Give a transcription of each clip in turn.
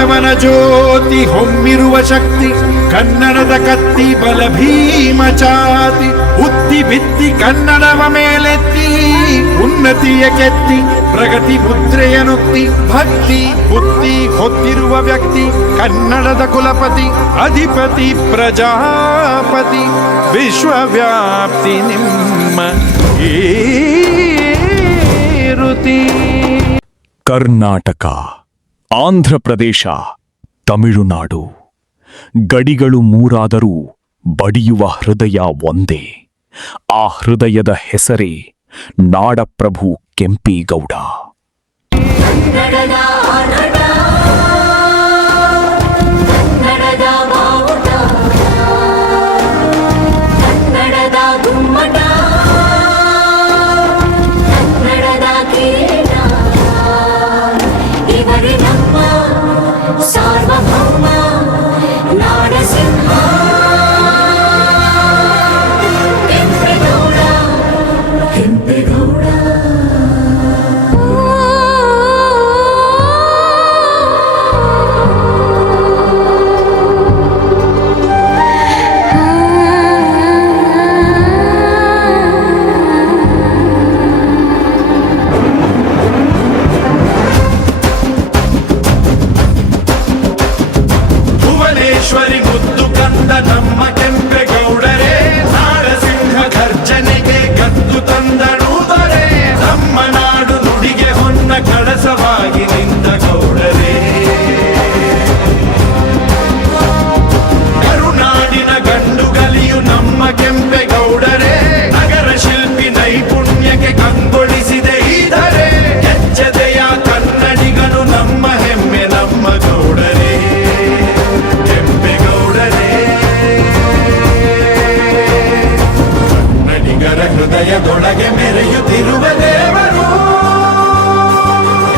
ಬೆಳವನ ಜ್ಯೋತಿ ಹೊಮ್ಮಿರುವ ಶಕ್ತಿ ಕನ್ನಡದ ಕತ್ತಿ ಬಲ ಭೀಮ ಚಾತಿ ಉತ್ತಿ ಬಿತ್ತಿ ಕನ್ನಡವ ಮೇಲೆತ್ತಿ ಉನ್ನತಿಯ ಕೆತ್ತಿ ಪ್ರಗತಿ ಮುದ್ರೆಯ ನುತ್ತಿ ಭಕ್ತಿ ಬುದ್ಧಿ ಹೊತ್ತಿರುವ ವ್ಯಕ್ತಿ ಕನ್ನಡದ ಕುಲಪತಿ ಅಧಿಪತಿ ಪ್ರಜಾಪತಿ ವಿಶ್ವವ್ಯಾಪ್ತಿ ನಿಮ್ಮ ಏರುತಿ. ಕರ್ನಾಟಕ, ಆಂಧ್ರಪ್ರದೇಶ, ತಮಿಳುನಾಡು ಗಡಿಗಳು ಮೂರಾದರೂ ಬಡಿಯುವ ಹೃದಯ ಒಂದೇ. ಆ ಹೃದಯದ ಹೆಸರೇ ನಾಡಪ್ರಭು ಕೆಂಪೇಗೌಡ. ಮುದ್ದು ಕಂದ ನಮ್ಮ ಕೆಂಪೇಗೌಡರೇ, ನಾಡಸಿಂಹ ಗರ್ಜನೆಗೆ ಗದ್ದು ತಂದನುದರೆ, ನಮ್ಮ ನಾಡು ನುಡಿಗೆ ಹೊನ್ನ ಕಳಸವಾಗಿ ನಿಂತ ಗೌಡರೇ. ಕರುನಾಡಿನ ಗಂಡುಗಲಿಯು ನಮ್ಮ ಕೆಂಪೇಗೌಡರೇ, ನಗರ ಶಿಲ್ಪಿ ನೈಪುಣ್ಯಕ್ಕೆ ಕಂಗೊಳಿಸಿದೆ ಈಧರೆ, ಹೆಜ್ಜೆದೆಯ ಕನ್ನಡಿಗನು ನಮ್ಮ ಹೆಮ್ಮೆ ನಮ್ಮ ಗೌಡರೇ. ಹೃದಯದೊಳಗೆ ಮೆರೆಯುತ್ತಿರುವ ದೇವರು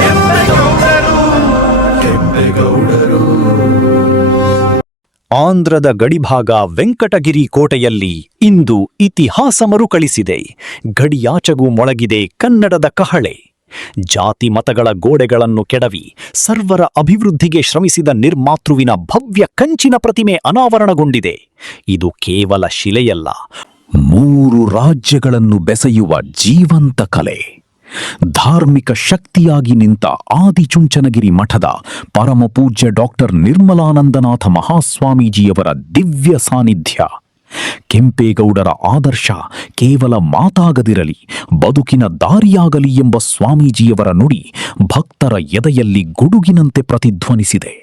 ಕೆಂಪೇಗೌಡರು, ಕೆಂಪೇಗೌಡರು. ಆಂಧ್ರದ ಗಡಿಭಾಗ ವೆಂಕಟಗಿರಿ ಕೋಟೆಯಲ್ಲಿ ಇಂದು ಇತಿಹಾಸ ಮರುಕಳಿಸಿದೆ. ಗಡಿಯಾಚೆಗೂ ಮೊಳಗಿದೆ ಕನ್ನಡದ ಕಹಳೆ. ಜಾತಿ ಮತಗಳ ಗೋಡೆಗಳನ್ನು ಕೆಡವಿ ಸರ್ವರ ಅಭಿವೃದ್ಧಿಗೆ ಶ್ರಮಿಸಿದ ನಿರ್ಮಾತೃವಿನ ಭವ್ಯ ಕಂಚಿನ ಪ್ರತಿಮೆ ಅನಾವರಣಗೊಂಡಿದೆ. ಇದು ಕೇವಲ ಶಿಲೆಯಲ್ಲ, 3 ರಾಜ್ಯಗಳನ್ನು ಬೆಸೆಯುವ ಜೀವಂತ ಕಲೆ. ಧಾರ್ಮಿಕ ಶಕ್ತಿಯಾಗಿ ನಿಂತ ಆದಿಚುಂಚನಗಿರಿ ಮಠದ ಪರಮಪೂಜ್ಯ ಡಾಕ್ಟರ್ ನಿರ್ಮಲಾನಂದನಾಥ ಮಹಾಸ್ವಾಮೀಜಿಯವರ ದಿವ್ಯ ಸಾನ್ನಿಧ್ಯ. ಕೆಂಪೇಗೌಡರ ಆದರ್ಶ ಕೇವಲ ಮಾತಾಗದಿರಲಿ, ಬದುಕಿನ ದಾರಿಯಾಗಲಿ ಎಂಬ ಸ್ವಾಮೀಜಿಯವರ ನುಡಿ ಭಕ್ತರ ಎದೆಯಲ್ಲಿ ಗುಡುಗಿನಂತೆ ಪ್ರತಿಧ್ವನಿಸಿದೆ.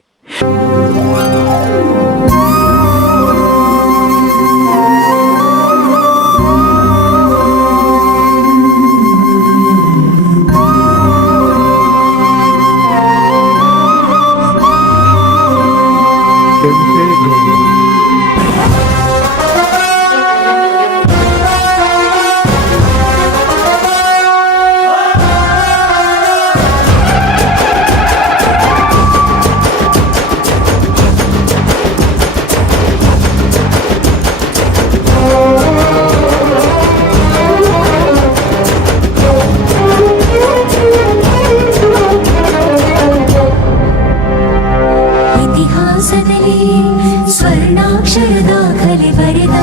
ಸ್ವರ್ಣಾಕ್ಷರದ ಕಲೆ ಬರೆದ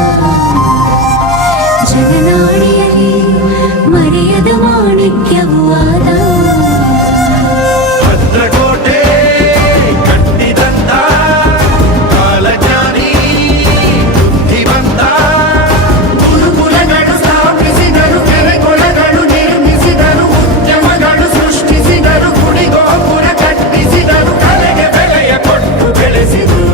ಜಗನಾಡಿಯಲ್ಲಿ ಮರೆಯದ ಮಾಣಿಕ್ಯವೂ ಆದ ಭದ್ರಕೋಟೆ ಕಟ್ಟಿದಂತ ಕಾಲಜ್ಞಾನಿ ಬುದ್ಧಿವಂತ. ಗುರುಕುಲಗಳು ಸ್ಥಾಪಿಸಿದರು, ಕೆರೆಕೊಳಗಳು ನಿರ್ಮಿಸಿದರು, ಉದ್ಯಮಗಳು ಸೃಷ್ಟಿಸಿದರು, ಗುಡಿಗೋಪುರ ಕಟ್ಟಿಸಿದರು, ಕಲೆಗೆ ಬೆಲೆಯ ಕೊಟ್ಟು ಬೆಳೆಸಿದರು.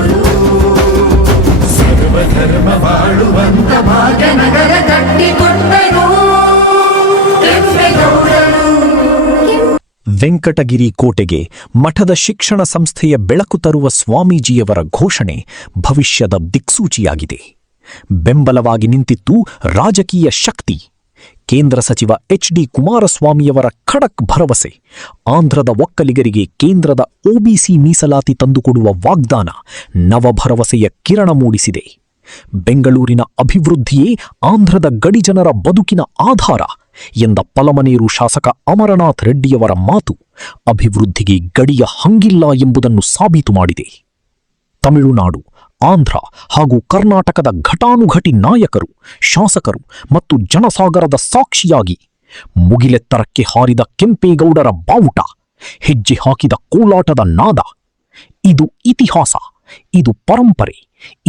ಧರ್ಮ ಬಾಳುವಂತ ಭಾಗ್ಯನಗರ ಕಟ್ಟಿಕೊಟ್ಟರು ಕೆಂಪೇಗೌಡರು. ವೆಂಕಟಗಿರಿ ಕೋಟೆಗೆ ಮಠದ ಶಿಕ್ಷಣ ಸಂಸ್ಥೆಯ ಬೆಳಕು ತರುವ ಸ್ವಾಮೀಜಿಯವರ ಘೋಷಣೆ ಭವಿಷ್ಯದ ದಿಕ್ಸೂಚಿಯಾಗಿದೆ. ಬೆಂಬಲವಾಗಿ ನಿಂತಿತ್ತು ರಾಜಕೀಯ ಶಕ್ತಿ. ಕೇಂದ್ರ ಸಚಿವ ಎಚ್.ಡಿ. ಕುಮಾರಸ್ವಾಮಿಯವರ ಖಡಕ್ ಭರವಸೆ, ಆಂಧ್ರದ ಒಕ್ಕಲಿಗರಿಗೆ ಕೇಂದ್ರದ ಒಬಿಸಿ ಮೀಸಲಾತಿ ತಂದುಕೊಡುವ ವಾಗ್ದಾನ ನವಭರವಸೆಯ ಕಿರಣ ಮೂಡಿಸಿದೆ. ಬೆಂಗಳೂರಿನ ಅಭಿವೃದ್ಧಿಯೇ ಆಂಧ್ರದ ಗಡಿಜನರ ಬದುಕಿನ ಆಧಾರ. ಎಂದ ಪಲಮನೇರು ಶಾಸಕ ಅಮರನಾಥ್ ರೆಡ್ಡಿಯವರ ಮಾತು ಅಭಿವೃದ್ಧಿಗೆ ಗಡಿಯ ಹಂಗಿಲ್ಲ ಎಂಬುದನ್ನು ಸಾಬೀತು ಮಾಡಿದೆ. ತಮಿಳುನಾಡು, ಆಂಧ್ರ ಹಾಗೂ ಕರ್ನಾಟಕದ ಘಟಾನುಘಟಿ ನಾಯಕರು, ಶಾಸಕರು ಮತ್ತು ಜನಸಾಗರದ ಸಾಕ್ಷಿಯಾಗಿ ಮುಗಿಲೆತ್ತರಕ್ಕೆ ಹಾರಿದ ಕೆಂಪೇಗೌಡರ ಬಾವುಟ, ಹೆಜ್ಜೆ ಹಾಕಿದ ಕೋಲಾಟದ ನಾದ. ಇದು ಇತಿಹಾಸ, ಇದು ಪರಂಪರೆ,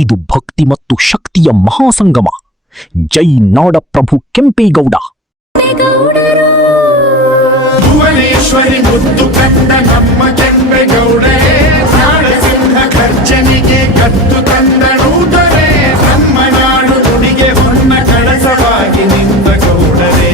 ಇದು ಭಕ್ತಿ ಮತ್ತು ಶಕ್ತಿಯ ಮಹಾಸಂಗಮ. ಜೈ ನಾಡಪ್ರಭು ಕೆಂಪೇಗೌಡ. ಭುವನೇಶ್ವರಿ ಮುದ್ದು ಕಂಡ ನಮ್ಮ ಕೆಂಪೇಗೌಡರೇ, ನಾಡಸಿಂಹ ಖರ್ಜನಿಗೆ ಗತ್ತು ತಂದಳು ದೊರೆ, ನಮ್ಮ ನಾಡು ನುಡಿಗೆ ಹೊನ್ನ ಕಳಸವಾಗಿ ನಿಂತ ಗೌಡರೇ.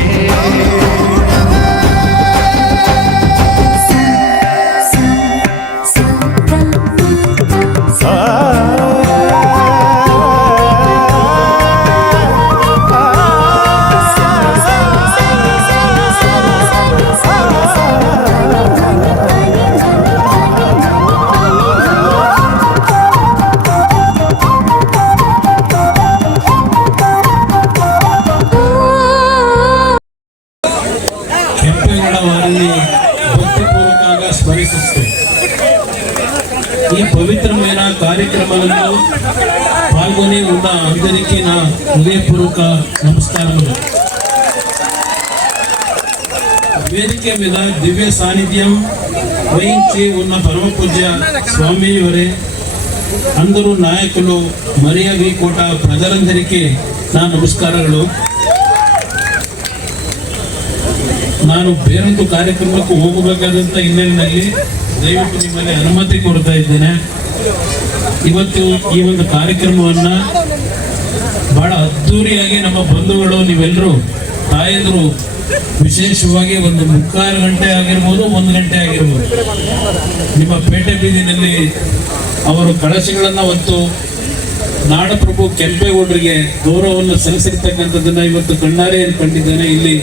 ಭಕ್ತಿಪೂರ್ವಕಂగా ಸ್ಮರಿಸುತ್ತೆ. ఈ పవిత్రమైన కార్యక్రమాలలో పాల్గొని ఉన్న అందరికీ నా హృదయపూర్వక నమస్కారములు. వేదిక మీద దివ్య సాన్నిధ్యం వహించి ఉన్న పరమ పూజ్య స్వామివారే, అందరూ నాయకులు, మరియా వి కోట ప్రజలందరికీ నా ನಮಸ್ಕಾರಗಳು. ನಾನು ಬೇರೊಂದು ಕಾರ್ಯಕ್ರಮಕ್ಕೆ ಹೋಗಬೇಕಾದಂಥ ಹಿನ್ನೆಲೆಯಲ್ಲಿ ದಯವಿಟ್ಟು ನಿಮ್ಮಲ್ಲಿ ಅನುಮತಿ ಕೊಡ್ತಾ ಇದ್ದೇನೆ. ಇವತ್ತು ಈ ಒಂದು ಕಾರ್ಯಕ್ರಮವನ್ನು ಬಹಳ ಅದ್ಧೂರಿಯಾಗಿ ನಮ್ಮ ಬಂಧುಗಳು, ನೀವೆಲ್ಲರೂ ತಾಯಂದರು ವಿಶೇಷವಾಗಿ ಒಂದು 3/4 ಗಂಟೆ ಆಗಿರ್ಬೋದು, 1 ಗಂಟೆ ಆಗಿರ್ಬೋದು, ನಿಮ್ಮ ಪೇಟೆ ಬೀದಿನಲ್ಲಿ ಅವರು ಕಳಶಗಳನ್ನು ಹೊತ್ತು ನಾಡಪ್ರಭು ಕೆಂಪೇಗೌಡರಿಗೆ ಗೌರವವನ್ನು ಸಲ್ಲಿಸಿರ್ತಕ್ಕಂಥದ್ದನ್ನು ಇವತ್ತು ಕಣ್ಣಾರೆ ಕಂಡಿದ್ದೇನೆ. ಇಲ್ಲಿ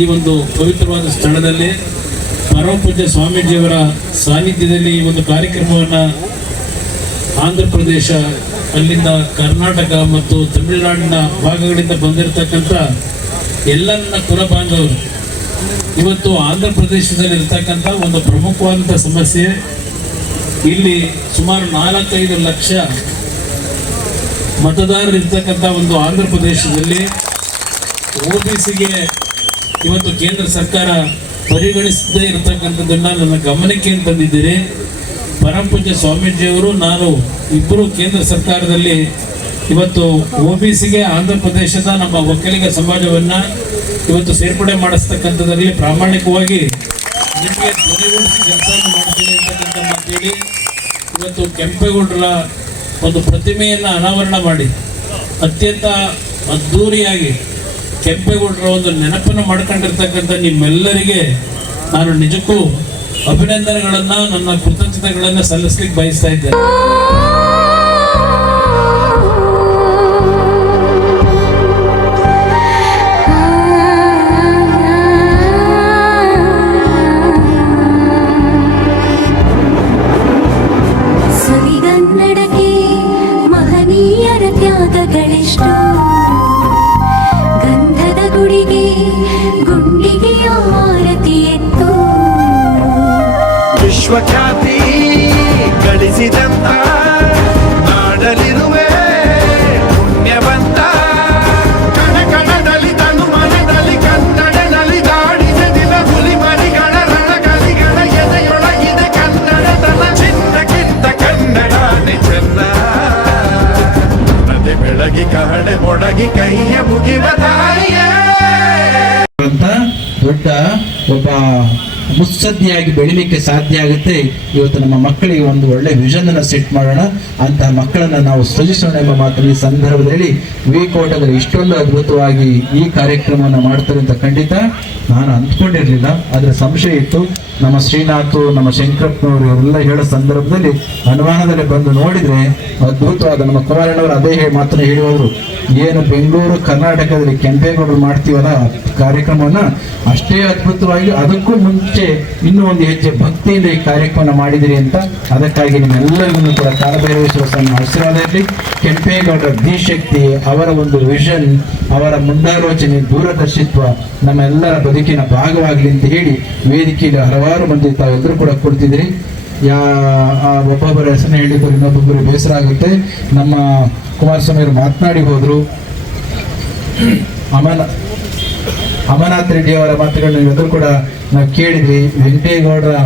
ಈ ಒಂದು ಪವಿತ್ರವಾದ ಸ್ಥಳದಲ್ಲಿ ಪರಮ ಪೂಜ್ಯ ಸ್ವಾಮೀಜಿಯವರ ಸಾನ್ನಿಧ್ಯದಲ್ಲಿ ಈ ಒಂದು ಕಾರ್ಯಕ್ರಮವನ್ನು ಆಂಧ್ರ ಪ್ರದೇಶ, ಅಲ್ಲಿಂದ ಕರ್ನಾಟಕ ಮತ್ತು ತಮಿಳುನಾಡಿನ ಭಾಗಗಳಿಂದ ಬಂದಿರತಕ್ಕಂಥ ಎಲ್ಲ ನನ್ನ ಕುಲ ಬಾಂಧವರು, ಇವತ್ತು ಆಂಧ್ರ ಪ್ರದೇಶದಲ್ಲಿ ಇರ್ತಕ್ಕಂಥ ಒಂದು ಪ್ರಮುಖವಾದಂಥ ಸಮಸ್ಯೆ, ಇಲ್ಲಿ ಸುಮಾರು 4-5 ಲಕ್ಷ ಮತದಾರರು ಇರ್ತಕ್ಕಂಥ ಒಂದು ಆಂಧ್ರ ಪ್ರದೇಶದಲ್ಲಿ OBCಗೆ ಇವತ್ತು ಕೇಂದ್ರ ಸರ್ಕಾರ ಪರಿಗಣಿಸದೇ ಇರತಕ್ಕಂಥದ್ದನ್ನು ನನ್ನ ಗಮನಕ್ಕೆ ತಂದಿದ್ದೀರಿ. ಪರಮ ಪೂಜ್ಯ ಸ್ವಾಮೀಜಿಯವರು, ನಾನು ಇಬ್ಬರು ಕೇಂದ್ರ ಸರ್ಕಾರದಲ್ಲಿ ಇವತ್ತು OBCಗೆ ಆಂಧ್ರ ಪ್ರದೇಶದ ನಮ್ಮ ಒಕ್ಕಲಿಗ ಸಮಾಜವನ್ನು ಇವತ್ತು ಸೇರ್ಪಡೆ ಮಾಡಿಸ್ತಕ್ಕಂಥದ್ರಲ್ಲಿ ಪ್ರಾಮಾಣಿಕವಾಗಿ ನಿಮಗೆ ಧ್ವನಿಗೂಡಿಸಿ ಕೆಲಸವನ್ನು ಮಾಡ್ತೀನಿ ಅಂತಕ್ಕಂಥ ಮಾತೇಳಿ ಇವತ್ತು ಕೆಂಪೇಗೌಡರ ಒಂದು ಪ್ರತಿಮೆಯನ್ನು ಅನಾವರಣ ಮಾಡಿ ಅತ್ಯಂತ ಅದ್ಧೂರಿಯಾಗಿ ಕೆಂಪೇಗೌಡರ ಒಂದು ನೆನಪನ್ನು ಮಾಡ್ಕೊಂಡಿರ್ತಕ್ಕಂಥ ನಿಮ್ಮೆಲ್ಲರಿಗೆ ನಾನು ನಿಜಕ್ಕೂ ಅಭಿನಂದನೆಗಳನ್ನು, ನನ್ನ ಕೃತಜ್ಞತೆಗಳನ್ನು ಸಲ್ಲಿಸಲಿಕ್ಕೆ ಬಯಸ್ತಾ ಇದ್ದೇನೆ. ಸವಿಗನ್ನಡಕ್ಕೆ ಮಹನೀಯರ ತ್ಯಾಗಗಳೆಷ್ಟು, ಗಂಧದ ಗುಡಿಗೆ ಗುಂಡಿಗೆಯ ಆರತಿ ಎತ್ತು, ವಿಶ್ವಖ್ಯಾತಿ ಗಳಿಸಿದಂತ ನಾಡಲಿರುವೆ ಪುಣ್ಯವಂತ, ಕಣಕಣದಲ್ಲಿ ತನು ಮನದಲ್ಲಿ ಕನ್ನಡ ನಲಿದಾಡಿದ ದಿನ ಹುಲಿ ಮರಿಗಳ ರಣಗಲಿಗಳ ಎದೆಯೊಳಗಿದೆ ಕನ್ನಡತನ, ಚಿನ್ನಕ್ಕಿಂತ ಕನ್ನಡಾನೆ ಚೆನ್ನ, ನದಿ ಬೆಳಗಿ ಕಹಳೆ ಮೊಡಗಿ ಕೈಯ ಮುಗಿವ ತಾಯಿಯೇ ಅಂತ ದೊಡ್ಡ ಒಬ್ಬ ಮುತ್ಸದ್ದಿಯಾಗಿ ಬೆಳಿಲಿಕ್ಕೆ ಸಾಧ್ಯ ಆಗುತ್ತೆ. ಇವತ್ತು ನಮ್ಮ ಮಕ್ಕಳಿಗೆ ಒಂದು ಒಳ್ಳೆ ವಿಷನ್ ಅನ್ನು ಸೆಟ್ ಮಾಡೋಣ, ಅಂತಹ ಮಕ್ಕಳನ್ನು ನಾವು ಸೃಜಿಸೋಣ ಎಂಬ ಮಾತನ್ನು ಈ ಸಂದರ್ಭದಲ್ಲಿ ವಿ ಕೋಟದಲ್ಲಿ ಇಷ್ಟೊಂದು ಅದ್ಭುತವಾಗಿ ಈ ಕಾರ್ಯಕ್ರಮವನ್ನು ಮಾಡ್ತಾರೆ ಅಂತ ಖಂಡಿತ ನಾನು ಅಂದ್ಕೊಂಡಿರಲಿಲ್ಲ. ಆದರೆ ಸಂಶಯ ಇತ್ತು. ನಮ್ಮ ಶ್ರೀನಾಥ್, ನಮ್ಮ ಶಂಕರಪ್ಪನವರು ಇವರೆಲ್ಲ ಹೇಳೋ ಸಂದರ್ಭದಲ್ಲಿ ಅನುಮಾನದಲ್ಲಿ ಬಂದು ನೋಡಿದ್ರೆ ಅದ್ಭುತವಾದ ನಮ್ಮ ಕುಮಾರಣ್ಣವರು ಅದೇ ಮಾತನ್ನು ಹೇಳಿ ಹೋದ್ರು. ಏನು ಬೆಂಗಳೂರು ಕರ್ನಾಟಕದಲ್ಲಿ ಕೆಂಪೇಗೌಡರು ಮಾಡ್ತೀವಲ್ಲ ಕಾರ್ಯಕ್ರಮವನ್ನ, ಅಷ್ಟೇ ಅದ್ಭುತವಾಗಿ ಅದಕ್ಕೂ ಮುಂಚೆ ಹೆಚ್ಚೆ ಇನ್ನೂ ಒಂದು ಹೆಜ್ಜೆ ಭಕ್ತಿಯಿಂದ ಈ ಕಾರ್ಯಕ್ರಮ ಮಾಡಿದಿರಿ ಅಂತ ಅದಕ್ಕಾಗಿ ನಿಮ್ಮೆಲ್ಲರಿಗೂ ಕೂಡ ಕಾಲಭೈರವೇಶ್ವರ ಸ್ವಾಮಿ ಆಶೀರ್ವಾದ ಇರಲಿ. ಕೆಂಪೇಗೌಡರ ಧೀಶಕ್ತಿ, ಅವರ ಒಂದು ವಿಷನ್, ಅವರ ಮುಂದಾಲೋಚನೆ, ದೂರದರ್ಶಿತ್ವ ನಮ್ಮೆಲ್ಲರ ಬದುಕಿನ ಭಾಗವಾಗಲಿ ಅಂತ ಹೇಳಿ ವೇದಿಕೆಯಲ್ಲಿ ಹಲವಾರು ಮಂದಿ ತಾವೆಲ್ಲರೂ ಕೂಡ ಕೊಡ್ತಿದ್ರಿ. ಒಬ್ಬೊಬ್ಬರ ಹೆಸರನ್ನ ಹೇಳಿದ್ರು, ಇನ್ನೊಬ್ಬೊಬ್ಬರು ಬೇಸರ ಆಗುತ್ತೆ. ನಮ್ಮ ಕುಮಾರಸ್ವಾಮಿ ಅವರು ಮಾತನಾಡಿ ಹೋದ್ರು. ಅಮರನಾಥ್ ರೆಡ್ಡಿ ಅವರ ಮಾತುಗಳನ್ನು ಎದುರು ಕೂಡ ನಾವು ಕೇಳಿದ್ವಿ. ವೆಂಕಟೇಗೌಡರ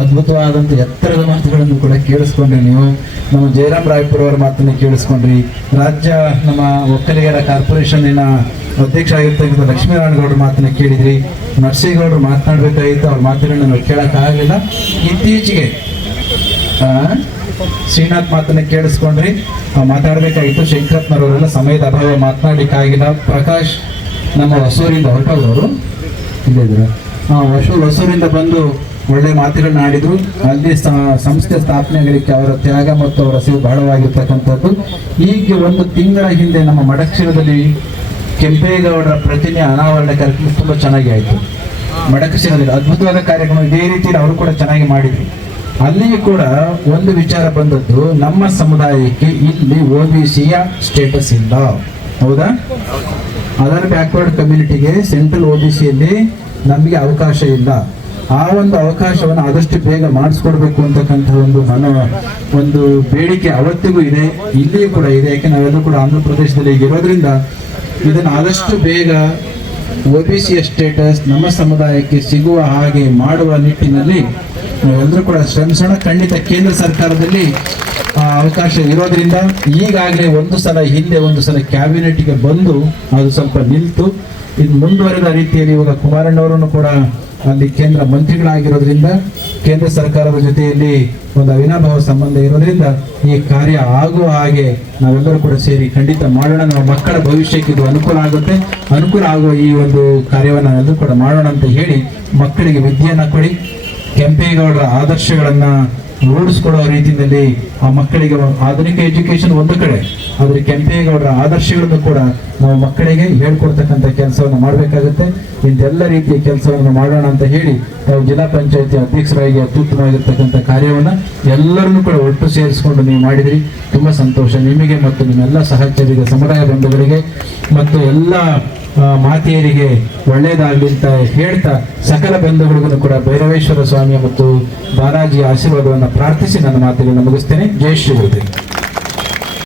ಅದ್ಭುತವಾದಂಥ ಎತ್ತರದ ಮಾತುಗಳನ್ನು ಕೂಡ ಕೇಳಿಸ್ಕೊಂಡ್ರಿ ನೀವು. ನಮ್ಮ ಜಯರಾಮ್ ರಾಯ್ಪುರ್ ಅವರ ಮಾತನ್ನು ಕೇಳಿಸ್ಕೊಂಡ್ರಿ. ರಾಜ್ಯ ನಮ್ಮ ಒಕ್ಕಲಿಗರ ಕಾರ್ಪೊರೇಷನ್ನಿನ ಅಧ್ಯಕ್ಷ ಆಗಿರ್ತಕ್ಕಂಥ ಲಕ್ಷ್ಮೀನಾರಾಯಣಗೌಡರ ಮಾತನ್ನು ಕೇಳಿದ್ರಿ. ನರಸಿಂಹಗೌಡರು ಮಾತನಾಡಬೇಕಾಗಿತ್ತು, ಅವ್ರ ಮಾತುಗಳನ್ನ ನಾವು ಕೇಳೋಕ್ಕಾಗಲಿಲ್ಲ. ಇತ್ತೀಚೆಗೆ ಶ್ರೀನಾಥ್ ಮಾತನ್ನ ಕೇಳಿಸ್ಕೊಂಡ್ರಿ, ಮಾತಾಡಬೇಕಾಗಿತ್ತು. ಶಂಕರಪ್ಪನವರೆಲ್ಲ ಸಮಯದ ಅಭಾವ ಮಾತನಾಡಲಿಕ್ಕಾಗಿಲ್ಲ. ಪ್ರಕಾಶ್ ನಮ್ಮ ಹೊಸೂರಿಂದ ಹೊರಟವರು ಇಲ್ಲಿದ್ರು, ಹೊಸೂರಿಂದ ಬಂದು ಒಳ್ಳೆ ಮಾತುಗಳನ್ನ ಆಡಿದ್ರು. ಅಲ್ಲಿ ಸಂಸ್ಥೆ ಸ್ಥಾಪನೆ ಆಗಲಿಕ್ಕೆ ಅವರ ತ್ಯಾಗ ಮತ್ತು ಅವರ ಸೇವೆ ಬಹಳವಾಗಿರ್ತಕ್ಕಂಥದ್ದು. ಈಗ ಒಂದು ತಿಂಗಳ ಹಿಂದೆ ನಮ್ಮ ಮಡಕ್ಷಿರದಲ್ಲಿ ಕೆಂಪೇಗೌಡರ ಪ್ರತಿಮೆ ಅನಾವರಣ ಕಾರ್ಯಕ್ರಮ ತುಂಬ ಚೆನ್ನಾಗಿ ಆಯಿತು. ಮಡಕ್ಷಿರದಲ್ಲಿ ಅದ್ಭುತವಾದ ಕಾರ್ಯಕ್ರಮ, ಇದೇ ರೀತಿಯಲ್ಲಿ ಅವರು ಕೂಡ ಚೆನ್ನಾಗಿ ಮಾಡಿದ್ರು. ಅಲ್ಲಿಯೂ ಕೂಡ ಒಂದು ವಿಚಾರ ಬಂದದ್ದು, ನಮ್ಮ ಸಮುದಾಯಕ್ಕೆ ಇಲ್ಲಿ OBCಯ ಸ್ಟೇಟಸ್ ಇಲ್ಲ, ಹೌದಾ? ಅದರ್ ಬ್ಯಾಕ್ವರ್ಡ್ ಕಮ್ಯುನಿಟಿಗೆ ಸೆಂಟ್ರಲ್ OBCಯಲ್ಲಿ ನಮಗೆ ಅವಕಾಶ ಇಲ್ಲ. ಆ ಒಂದು ಅವಕಾಶವನ್ನು ಆದಷ್ಟು ಬೇಗ ಮಾಡಿಸ್ಕೊಡ್ಬೇಕು ಅಂತಕ್ಕಂಥ ಒಂದು ಬೇಡಿಕೆ ಅವತ್ತಿಗೂ ಇದೆ, ಇಲ್ಲಿಯೂ ಕೂಡ ಇದೆ. ಯಾಕೆ ನಾವೆಲ್ಲರೂ ಕೂಡ ಆಂಧ್ರ ಪ್ರದೇಶದಲ್ಲಿ ಇರೋದ್ರಿಂದ ಇದನ್ನು ಆದಷ್ಟು ಬೇಗ OBCಯ ಸ್ಟೇಟಸ್ ನಮ್ಮ ಸಮುದಾಯಕ್ಕೆ ಸಿಗುವ ಹಾಗೆ ಮಾಡುವ ನಿಟ್ಟಿನಲ್ಲಿ ನಾವೆಲ್ಲರೂ ಕೂಡ ಶ್ರಮಿಸೋಣ. ಖಂಡಿತ ಕೇಂದ್ರ ಸರ್ಕಾರದಲ್ಲಿ ಅವಕಾಶ ಇರೋದ್ರಿಂದ ಈಗಾಗಲೇ ಹಿಂದೆ ಒಂದು ಸಲ ಕ್ಯಾಬಿನೆಟ್ಗೆ ಬಂದು ಅದು ಸ್ವಲ್ಪ ನಿಲ್ತು. ಇದು ಮುಂದುವರೆದ ರೀತಿಯಲ್ಲಿ ಇವಾಗ ಕುಮಾರಣ್ಣವರನ್ನು ಕೂಡ ಅಲ್ಲಿ ಕೇಂದ್ರ ಮಂತ್ರಿಗಳಾಗಿರೋದ್ರಿಂದ ಕೇಂದ್ರ ಸರ್ಕಾರದ ಜೊತೆಯಲ್ಲಿ ಒಂದು ಅವಿನಾಭಾವ ಸಂಬಂಧ ಇರೋದ್ರಿಂದ ಈ ಕಾರ್ಯ ಆಗುವ ಹಾಗೆ ನಾವೆಲ್ಲರೂ ಕೂಡ ಸೇರಿ ಖಂಡಿತ ಮಾಡೋಣ. ನಾವು ಮಕ್ಕಳ ಭವಿಷ್ಯಕ್ಕೆ ಇದು ಅನುಕೂಲ ಆಗುವ ಈ ಒಂದು ಕಾರ್ಯವನ್ನು ನಾವೆಲ್ಲರೂ ಕೂಡ ಮಾಡೋಣ ಅಂತ ಹೇಳಿ ಮಕ್ಕಳಿಗೆ ವಿದ್ಯೆಯನ್ನು ಕೊಡಿ, ಕೆಂಪೇಗೌಡರ ಆದರ್ಶಗಳನ್ನ ರೂಢಿಸ್ಕೊಡೋ ರೀತಿಯಲ್ಲಿ ಆ ಮಕ್ಕಳಿಗೆ ಆಧುನಿಕ ಎಜುಕೇಶನ್ ಒಂದು ಕಡೆ, ಆದರೆ ಕೆಂಪೇಗೌಡರ ಆದರ್ಶಗಳನ್ನು ಕೂಡ ನಾವು ಮಕ್ಕಳಿಗೆ ಹೇಳ್ಕೊಡ್ತಕ್ಕಂಥ ಕೆಲಸವನ್ನು ಮಾಡಬೇಕಾಗುತ್ತೆ. ಇಂತೆಲ್ಲ ರೀತಿಯ ಕೆಲಸವನ್ನು ಮಾಡೋಣ ಅಂತ ಹೇಳಿ ನಾವು ಜಿಲ್ಲಾ ಪಂಚಾಯತಿ ಅಧ್ಯಕ್ಷರಾಗಿ ಅತ್ಯುತ್ತಮವಾಗಿರ್ತಕ್ಕಂಥ ಕಾರ್ಯವನ್ನು ಎಲ್ಲರನ್ನೂ ಕೂಡ ಒಟ್ಟು ಸೇರಿಸಿಕೊಂಡು ನೀವು ಮಾಡಿದ್ರಿ. ತುಂಬ ಸಂತೋಷ ನಿಮಗೆ ಮತ್ತು ನಿಮ್ಮೆಲ್ಲ ಸಹಚರಿಗೆ, ಸಮುದಾಯ ಬಂಧುಗಳಿಗೆ ಮತ್ತು ಎಲ್ಲ ಮಾತೆಯರಿಗೆ ಒಳ್ಳೆಯದಾಗಲಿ ಅಂತ ಹೇಳ್ತಾ ಸಕಲ ಬಂಧುಗಳಿಗೂ ಕೂಡ ಭೈರವೇಶ್ವರ ಸ್ವಾಮಿಯ ಮತ್ತು ಬಾಲಾಜಿಯ ಆಶೀರ್ವಾದವನ್ನು ಪ್ರಾರ್ಥಿಸಿ ನನ್ನ ಮಾತುಗಳನ್ನು ಮುಗಿಸ್ತೇನೆ. ಜೈ ಶ್ರೀ ಗುರುದೇವ್.